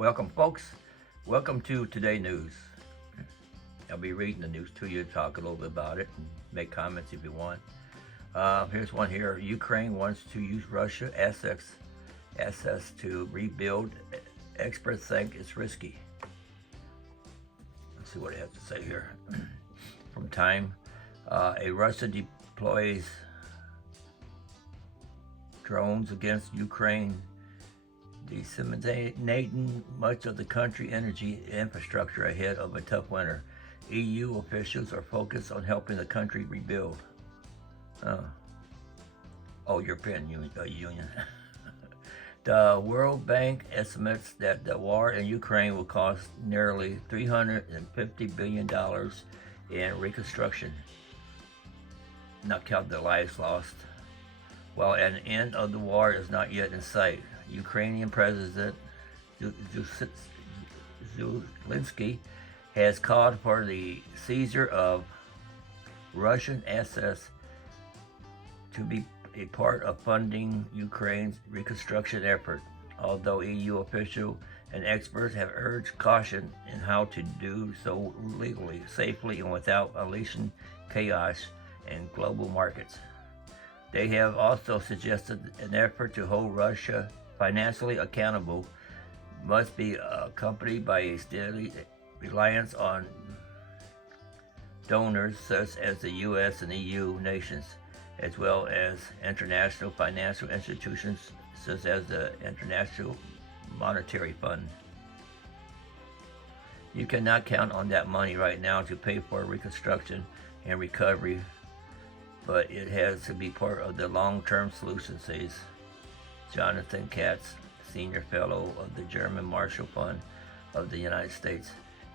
Welcome, folks. Welcome to Today News. I'll be reading the news to you, talk a little bit about it, and make comments if you want. Here's one here. Ukraine wants to use Russia assets to rebuild. Experts think it's risky. Let's see what it has to say here. From Time, a Russia deploys drones against Ukraine, disseminating much of the country's energy infrastructure ahead of a tough winter. EU officials are focused on helping the country rebuild. European Union. The World Bank estimates that the war in Ukraine will cost nearly $350 billion in reconstruction, not counting the lives lost. While an end of the war is not yet in sight, Ukrainian President Zelensky has called for the seizure of Russian assets to be a part of funding Ukraine's reconstruction effort, although EU officials and experts have urged caution in how to do so legally, safely, and without unleashing chaos in global markets. They have also suggested an effort to hold Russia financially accountable must be accompanied by a steady reliance on donors such as the US and EU nations, as well as international financial institutions such as the International Monetary Fund. You cannot count on that money right now to pay for reconstruction and recovery, but it has to be part of the long-term solution, says Jonathan Katz, Senior Fellow of the German Marshall Fund of the United States,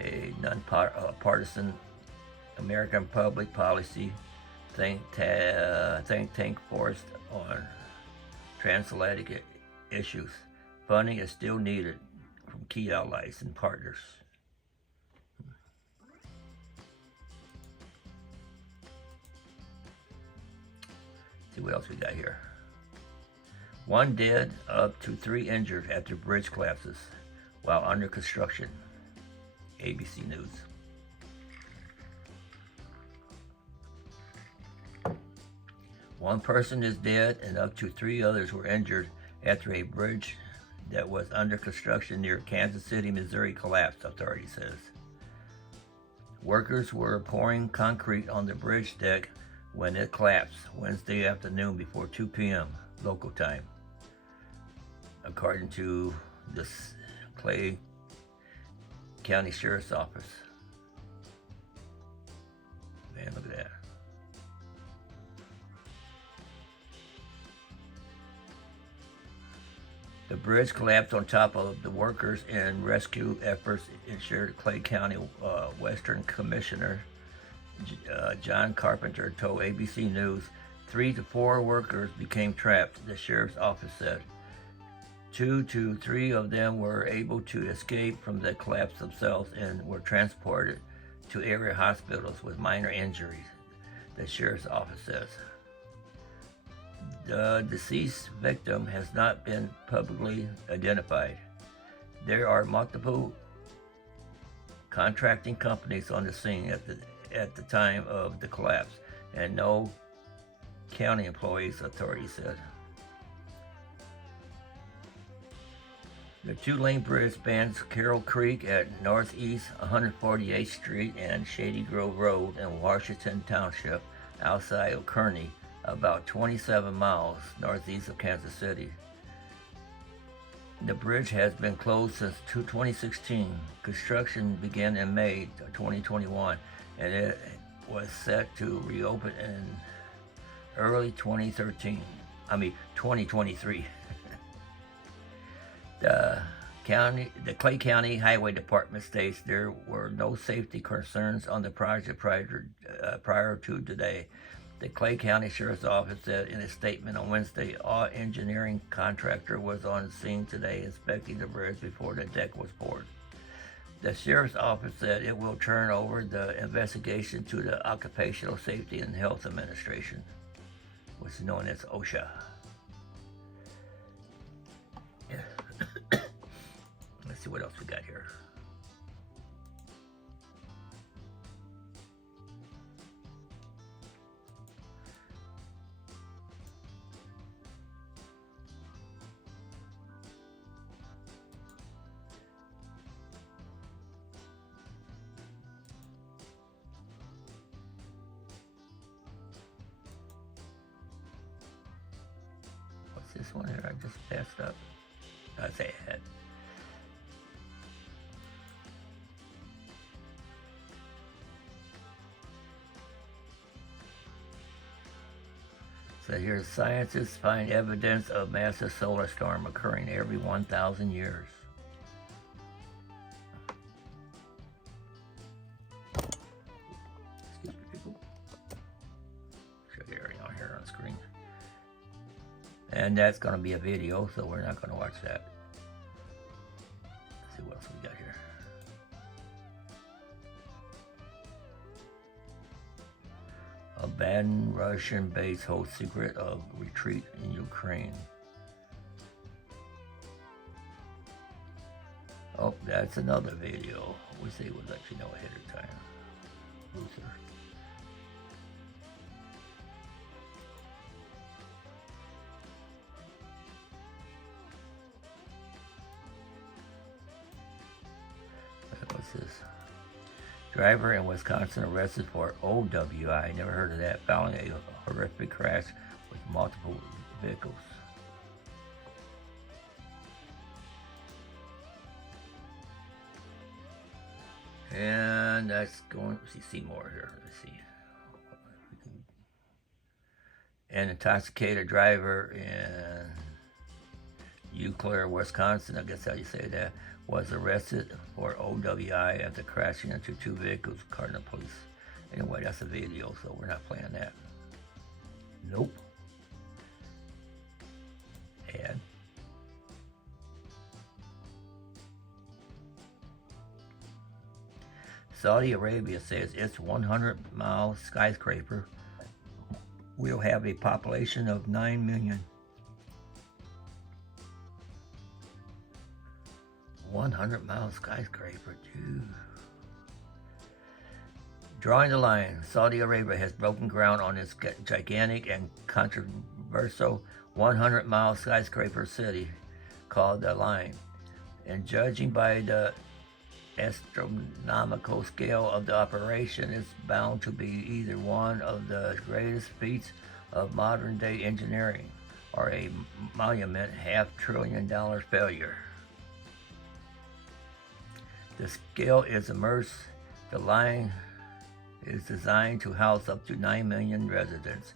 a non-partisan American public policy think tank forced on transatlantic issues. Funding is still needed from key allies and partners. See what else we got here. One dead, up to 3 injured after bridge collapses while under construction. ABC News. One person is dead and up to 3 others were injured after a bridge that was under construction near Kansas City, Missouri collapsed, authority says. Workers were pouring concrete on the bridge deck when it collapsed Wednesday afternoon before 2 p.m. local time, according to the Clay County Sheriff's Office. Man, look at that. The bridge collapsed on top of the workers, and rescue efforts ensured. Clay County Western Commissioner John Carpenter told ABC News 3 to 4 workers became trapped, the sheriff's office said. 2 to 3 of them were able to escape from the collapse themselves and were transported to area hospitals with minor injuries, the sheriff's office says. The deceased victim has not been publicly identified. There are multiple contracting companies on the scene at the time of the collapse, and no county employees, authorities said. The 2-lane bridge spans Carroll Creek at Northeast 148th Street and Shady Grove Road in Washington Township, outside of Kearney, about 27 miles northeast of Kansas City. The bridge has been closed since 2016. Construction began in May 2021, and it was set to reopen in early 2023. The Clay County Highway Department states there were no safety concerns on the project prior to today. The Clay County Sheriff's Office said in a statement on Wednesday, all engineering contractor was on scene today inspecting the bridge before the deck was poured. The Sheriff's Office said it will turn over the investigation to the Occupational Safety and Health Administration, which is known as OSHA. Let's see what else we got here. What's this one here? I just passed up. I say ahead. So here, scientists find evidence of massive solar storm occurring every 1,000 years. Excuse me, people. Show the area on here on the screen. And that's going to be a video, so we're not going to watch that. Let's see what else we got here. Abandoned Russian base holds secret of retreat in Ukraine. Oh, that's another video. We say we'll let you know ahead of time. Loser. What's this? Driver in Wisconsin arrested for OWI, never heard of that, following a horrific crash with multiple vehicles. And that's going, see more here, let's see. An intoxicated driver in Eau Claire, Wisconsin, I guess how you say that, was arrested for OWI after crashing into two vehicles, according to police. Anyway, that's a video, so we're not playing that. Nope. And Saudi Arabia says its 100-mile skyscraper will have a population of 9 million. 100-mile skyscraper, dude. Drawing the line, Saudi Arabia has broken ground on its gigantic and controversial 100-mile skyscraper city called The Line. And judging by the astronomical scale of the operation, it's bound to be either one of the greatest feats of modern-day engineering or a monument $500 billion failure. The scale is immense. The line is designed to house up to 9 million residents.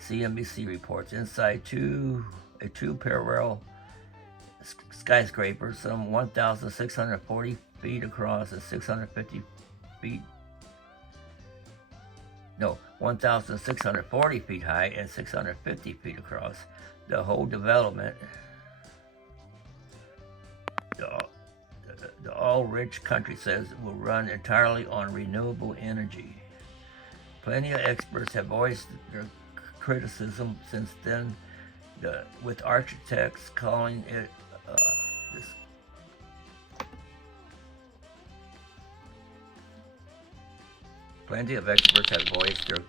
CNBC reports inside a two parallel skyscraper, some 1,640 feet across and 1,640 feet high and 650 feet across. The whole development, the all-rich country says, will run entirely on renewable energy. Plenty of experts have voiced their criticism since then, with architects calling it Plenty of experts have voiced their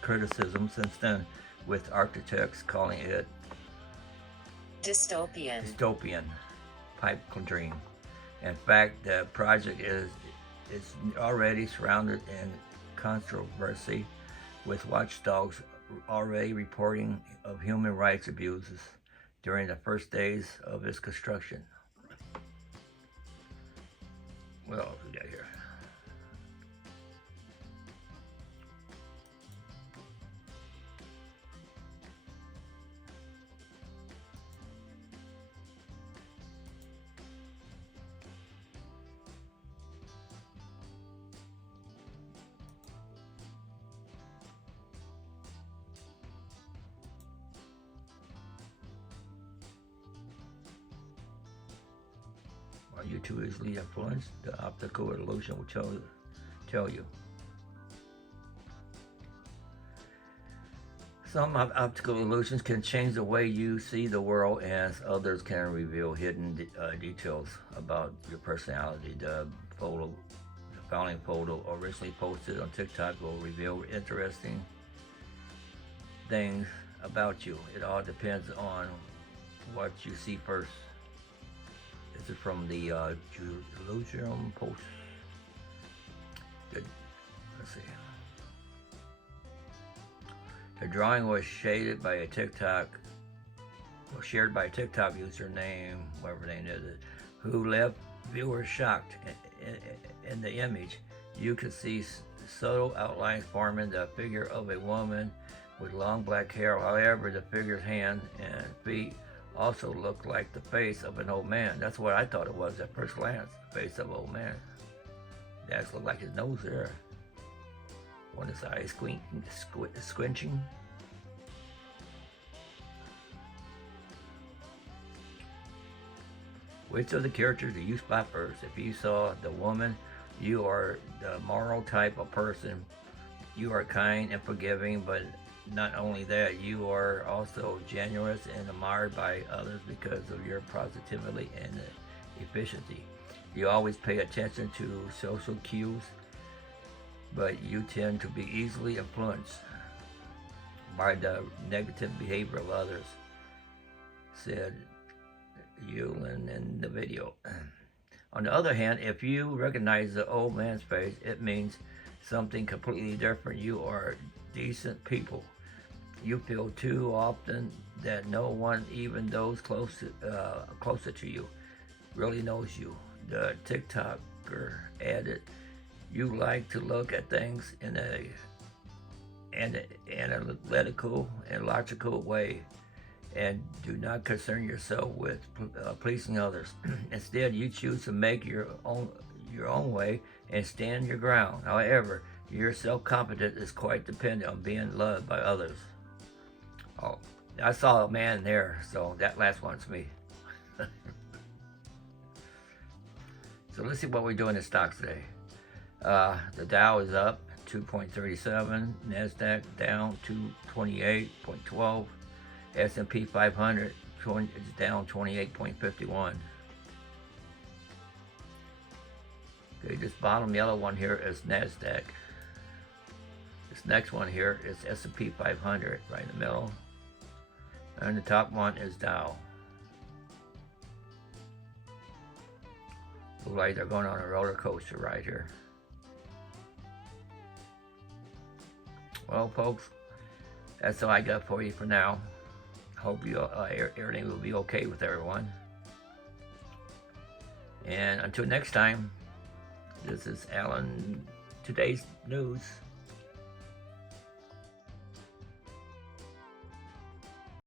criticism since then, with architects calling it dystopian pipe dream. In fact, the project is already surrounded in controversy, with watchdogs already reporting of human rights abuses during the first days of its construction. What else we got here? Are you too easily influenced? The optical illusion will tell you. Some optical illusions can change the way you see the world, as others can reveal hidden details about your personality. The following photo, originally posted on TikTok, will reveal interesting things about you. It all depends on what you see first. This is from the Jerusalem Post. Let's see. The drawing was shared by a TikTok user named, whatever name it is, who left viewers shocked. In the image, you could see subtle outlines forming the figure of a woman with long black hair. However, the figure's hands and feet also looked like the face of an old man. That's what I thought it was at first glance, the face of an old man. It actually looked like his nose there. One is eyes squinching. Which of the characters do you spot first? If you saw the woman, you are the moral type of person. You are kind and forgiving, but not only that, you are also generous and admired by others because of your positivity and efficiency. You always pay attention to social cues, but you tend to be easily influenced by the negative behavior of others, said Yulin in the video. On the other hand, if you recognize the old man's face, it means something completely different. You are decent people. You feel too often that no one, even those closer to you, really knows you. The TikToker added, you like to look at things in an analytical and logical way, and do not concern yourself with pleasing others. Instead, you choose to make your own way and stand your ground. However, your self-confidence is quite dependent on being loved by others. Oh, I saw a man there, so that last one's me. So let's see what we do in the stocks today. The Dow is up 2.37, NASDAQ down 228.12, S&P 500 is down 28.51. Okay, this bottom yellow one here is NASDAQ. This next one here is S&P 500 right in the middle. And the top one is Dow. Looks like they're going on a roller coaster right here. Well, folks, that's all I got for you for now. Hope everything will be okay with everyone. And until next time, this is Alan, today's news.